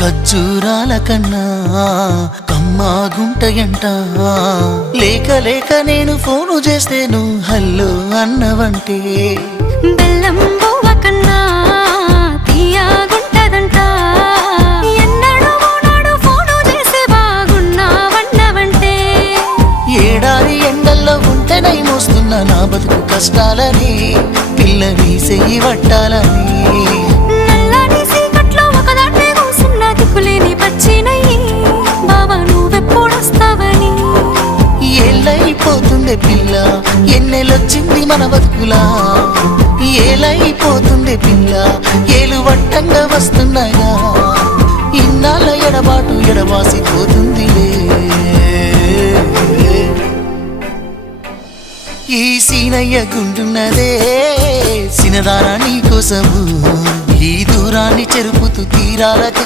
ఖర్జూరాల కన్నా కమ్మాగుంటయంట. లేక లేక నేను ఫోను చేస్తే నువ్వు హల్లో అన్నవంటే బెల్లం బువ్వ కన్నా తీయగుంటదంట. ఎన్నడూ నాడు ఫోను చేసే బాగున్నావన్నవంటే ఏడాది ఎండల్లో ఉంటేనై మోస్తున్నా నా బతుకు కష్టాలని పిల్లని చెయ్యి పట్టాలని. నల్లని సీకట్లో ఒకదాన్నే కూసున్న దిక్కులేని పచ్చినయ్యి బావా నువ్వెప్పుడొస్తావని. ఏళ్ళైపోతుండే పిల్ల ఎన్నెలొచ్చింది మన బతుకులా. ఏలైపోతుండే పిల్ల ఏలు వట్టంగా వస్తున్నాయా. ఇన్నాళ్ళ ఎడబాటు ఎడవాసిపోతుందిలే. ఈ సీనయ్య గుండున్నదే సినదారా నీ కోసము. ఈ దూరాన్ని చెరుపుతూ తీరాలకు